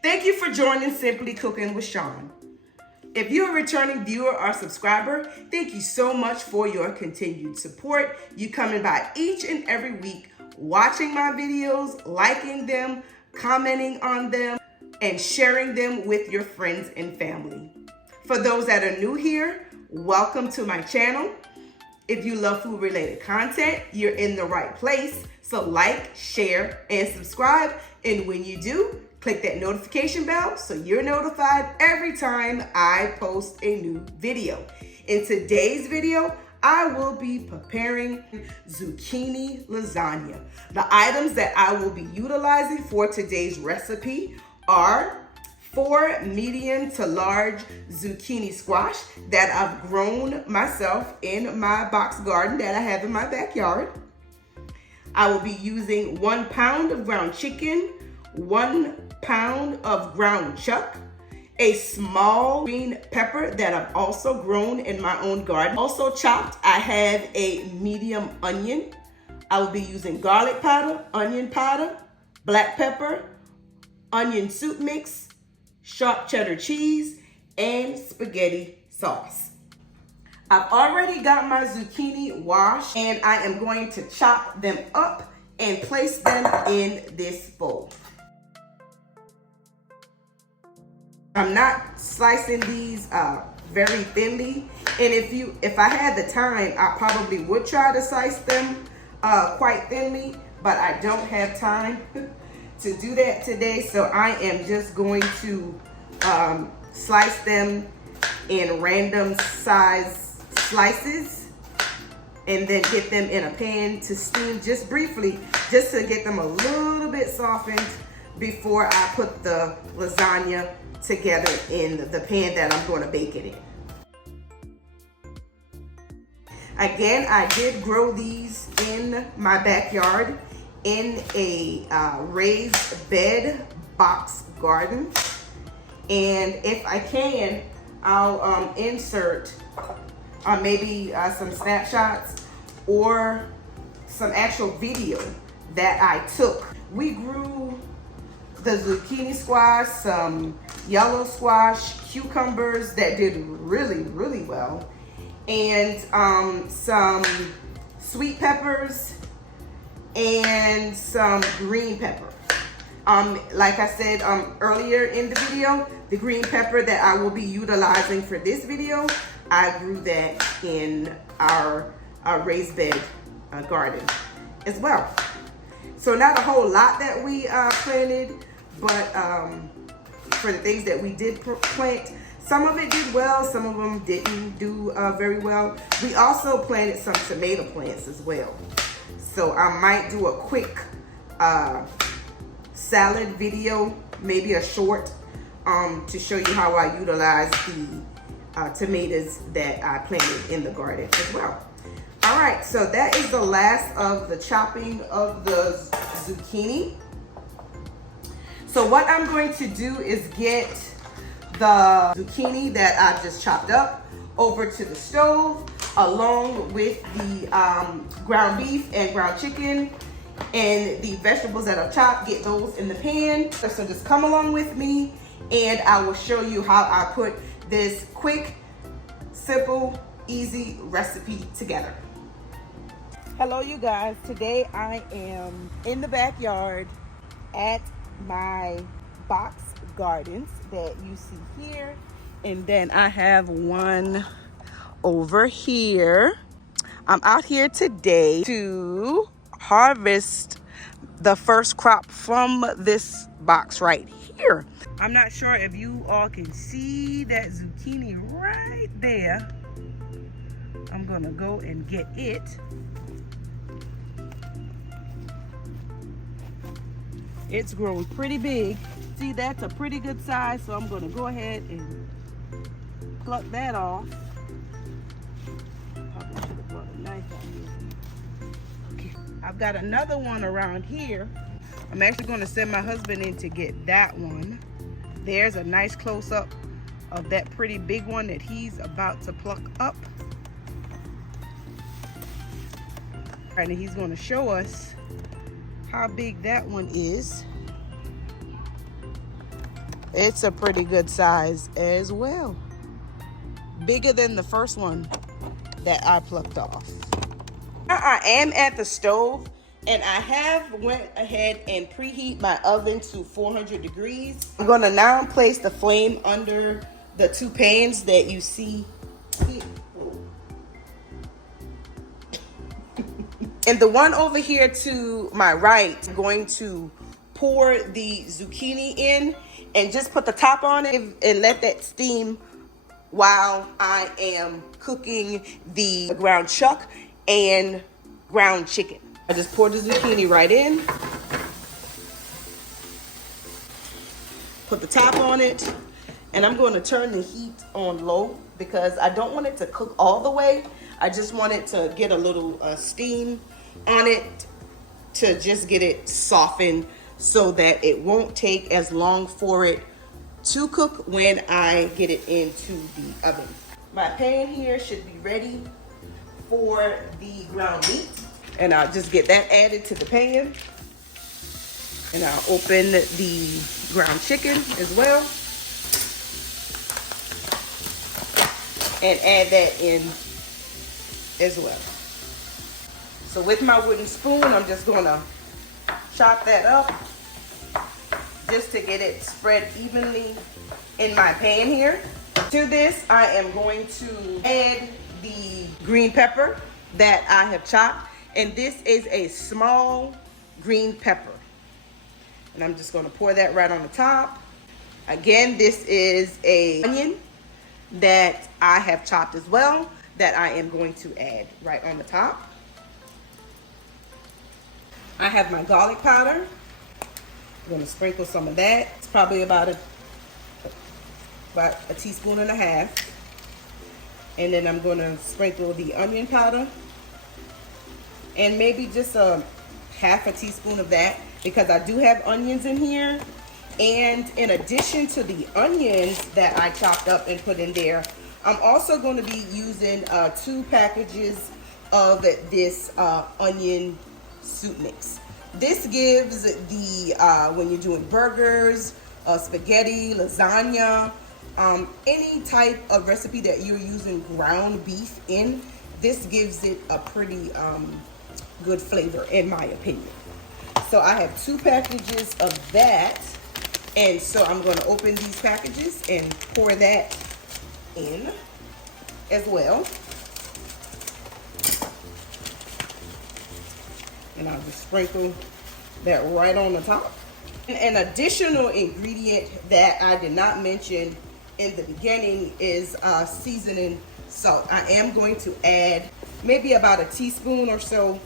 Thank you for joining Simply Cooking with Shawn. If you're a returning viewer or subscriber, thank you so much for your continued support. You coming by each and every week, watching my videos, liking them, commenting on them, and sharing them with your friends and family. For those that are new here, welcome to my channel. If you love food related content, you're in the right place. So like, share, and subscribe. And when you do, click that notification bell so you're notified every time I post a new video. In today's video, I will be preparing zucchini lasagna. The items that I will be utilizing for today's recipe are 4 medium to large zucchini squash that I've grown myself in my box garden that I have in my backyard. I will be using 1 pound of ground chicken, 1 pound of ground chuck, a small green pepper that I've also grown in my own garden. Also chopped, I have a medium onion. I will be using garlic powder, onion powder, black pepper, onion soup mix, sharp cheddar cheese, and spaghetti sauce. I've already got my zucchini washed and I am going to chop them up and place them in this bowl. I'm not slicing these very thinly, and if I had the time, I probably would try to slice them quite thinly, but I don't have time to do that today, so I am just going to slice them in random size slices and then get them in a pan to steam just briefly, just to get them a little bit softened before I put the lasagna together in the pan that I'm going to bake it in. Again, I did grow these in my backyard in a raised bed box garden, and if I can, I'll insert maybe some snapshots or some actual video that I took. We grew the zucchini squash, some yellow squash, cucumbers that did really well, and some sweet peppers and some green pepper. Like I said earlier in the video, the green pepper that I will be utilizing for this video, I grew that in our raised bed garden as well. So not a whole lot that we planted, but for the things that we did plant, some of it did well, some of them didn't do very well. We also planted some tomato plants as well. So I might do a quick salad video, maybe a short, to show you how I utilize the tomatoes that I planted in the garden as well. All right, so that is the last of the chopping of the zucchini. So what I'm going to do is get the zucchini that I just chopped up over to the stove, along with the ground beef and ground chicken and the vegetables that I've chopped. Get those in the pan. So just come along with me and I will show you how I put this quick, simple, easy recipe together. Hello you guys, today I am in the backyard at my box gardens that you see here, and then I have one over here. I'm out here today to harvest the first crop from this box right here. I'm not sure if you all can see that zucchini right there. I'm gonna go and get it. It's grown pretty big. See, that's a pretty good size, so I'm gonna go ahead and pluck that off. Probably should have brought a knife out here. Okay, I've got another one around here. I'm actually gonna send my husband in to get that one. There's a nice close-up of that pretty big one that he's about to pluck up. And he's gonna show us how big that one is. It's a pretty good size as well. Bigger than the first one that I plucked off. I am at the stove, and I have went ahead and preheat my oven to 400 degrees. I'm gonna now place the flame under the two pans that you see here. And the one over here to my right, I'm going to pour the zucchini in and just put the top on it and let that steam while I am cooking the ground chuck and ground chicken. I just pour the zucchini right in, put the top on it, and I'm going to turn the heat on low because I don't want it to cook all the way. I just want it to get a little steam on it to just get it softened so that it won't take as long for it to cook when I get it into the oven. My pan here should be ready for the ground meat, and I'll just get that added to the pan, and I'll open the ground chicken as well and add that in as well. So with my wooden spoon, I'm just gonna chop that up just to get it spread evenly in my pan here. To this, I am going to add the green pepper that I have chopped, and this is a small green pepper. And I'm just gonna pour that right on the top. Again, this is an onion that I have chopped as well that I am going to add right on the top. I have my garlic powder. I'm gonna sprinkle some of that. It's probably about a teaspoon and a half. And then I'm gonna sprinkle the onion powder and maybe just a half a teaspoon of that because I do have onions in here. And in addition to the onions that I chopped up and put in there, I'm also going to be using 2 packages of this onion soup mix. This gives the, when you're doing burgers, spaghetti, lasagna, any type of recipe that you're using ground beef in, this gives it a pretty good flavor in my opinion. So I have 2 packages of that. And so I'm going to open these packages and pour that in as well. And I'll just sprinkle that right on the top. An additional ingredient that I did not mention in the beginning is seasoning salt. I am going to add maybe about a teaspoon or so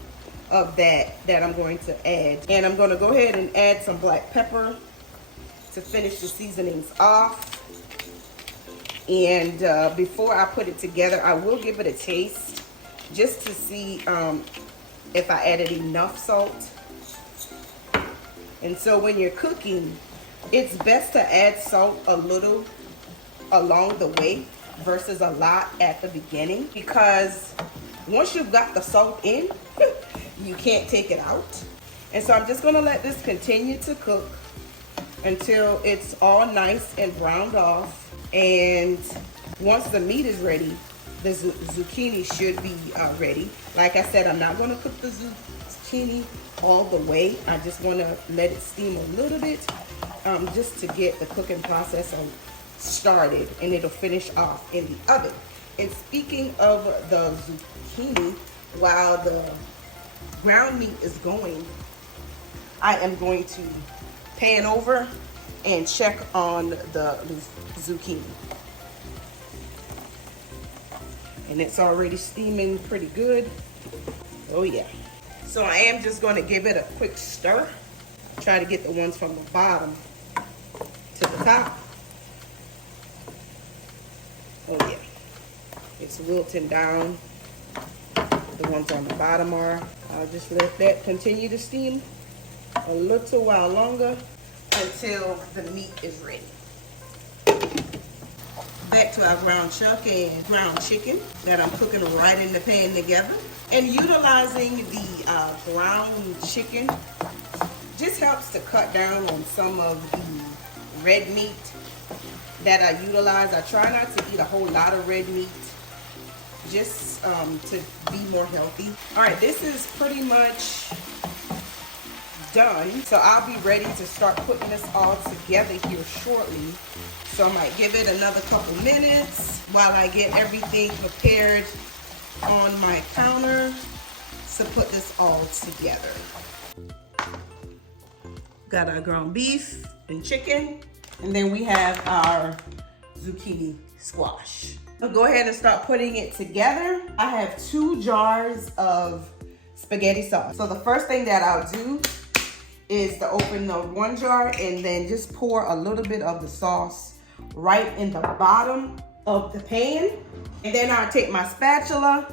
of that I'm going to add. And I'm going to go ahead and add some black pepper to finish the seasonings off. And before I put it together, I will give it a taste just to see if I added enough salt. And so when you're cooking, it's best to add salt a little along the way versus a lot at the beginning, because once you've got the salt in, you can't take it out. And so I'm just gonna let this continue to cook until it's all nice and browned off. And once the meat is ready, the zucchini should be ready. Like I said, I'm not going to cook the zucchini all the way. I just want to let it steam a little bit just to get the cooking process started, and it'll finish off in the oven. And speaking of the zucchini, while the ground meat is going, I am going to pan over and check on the zucchini. And it's already steaming pretty good. Oh yeah. So I am just going to give it a quick stir. Try to get the ones from the bottom to the top. Oh yeah. It's wilting down. The ones on the bottom are. I'll just let that continue to steam a little while longer until the meat is ready. Back to our ground chuck and ground chicken that I'm cooking right in the pan together. And utilizing the ground chicken just helps to cut down on some of the red meat that I utilize. I try not to eat a whole lot of red meat, just to be more healthy. All right, this is pretty much done. So I'll be ready to start putting this all together here shortly. So I might give it another couple minutes while I get everything prepared on my counter to put this all together. Got our ground beef and chicken, and then we have our zucchini squash. I'll go ahead and start putting it together. I have 2 jars of spaghetti sauce. So the first thing that I'll do is to open the 1 jar and then just pour a little bit of the sauce right in the bottom of the pan. And then I'll take my spatula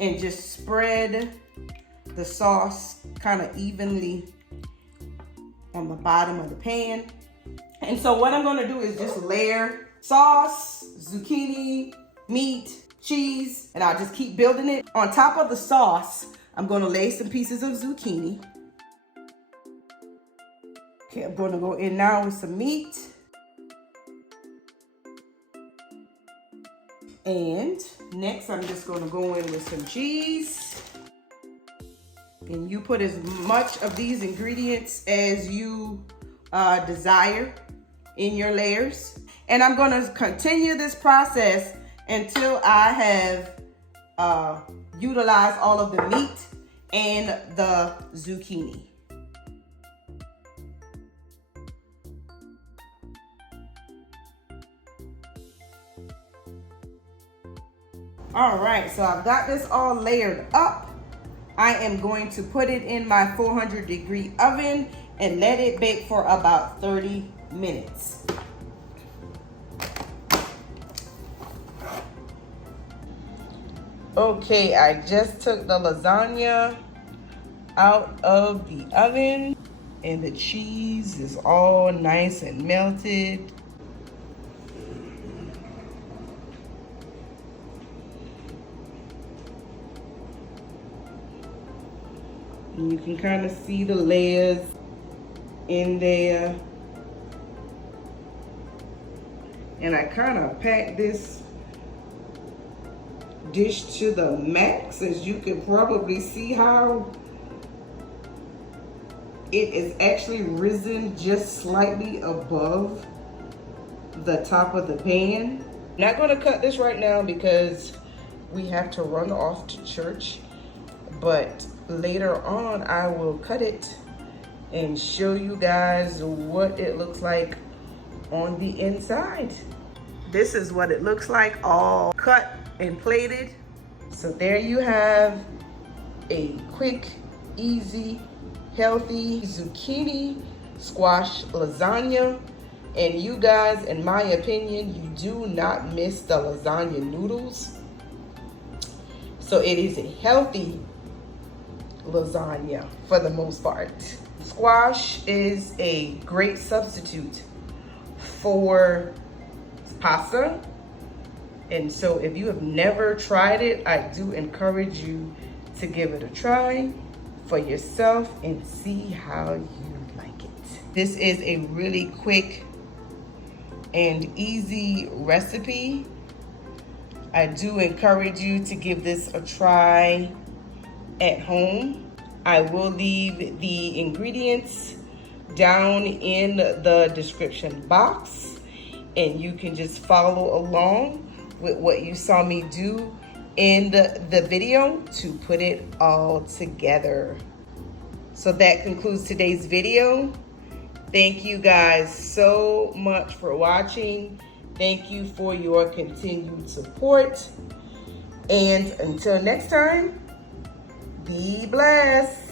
and just spread the sauce kind of evenly on the bottom of the pan. And so what I'm gonna do is just layer sauce, zucchini, meat, cheese, and I'll just keep building it. On top of the sauce, I'm gonna lay some pieces of zucchini. Okay, I'm gonna go in now with some meat. And next, I'm just gonna go in with some cheese. And you put as much of these ingredients as you desire in your layers. And I'm gonna continue this process until I have utilized all of the meat and the zucchini. All right, so I've got this all layered up. I am going to put it in my 400-degree oven and let it bake for about 30 minutes. Okay, I just took the lasagna out of the oven and the cheese is all nice and melted. And you can kind of see the layers in there. And I kind of packed this dish to the max, as you can probably see how it is actually risen just slightly above the top of the pan. Not going to cut this right now because we have to run off to church, but later on I will cut it and show you guys what it looks like on the inside. This is what it looks like, all cut and plated. So there you have a quick, easy, healthy zucchini squash lasagna. And you guys, in my opinion, you do not miss the lasagna noodles. So it is a healthy lasagna for the most part. Squash is a great substitute for pasta. And so if you have never tried it, I do encourage you to give it a try for yourself and see how you like it. This is a really quick and easy recipe. I do encourage you to give this a try at home. I will leave the ingredients down in the description box, and you can just follow along with what you saw me do in the video to put it all together. So that concludes today's video. Thank you guys so much for watching. Thank you for your continued support. And until next time, be blessed.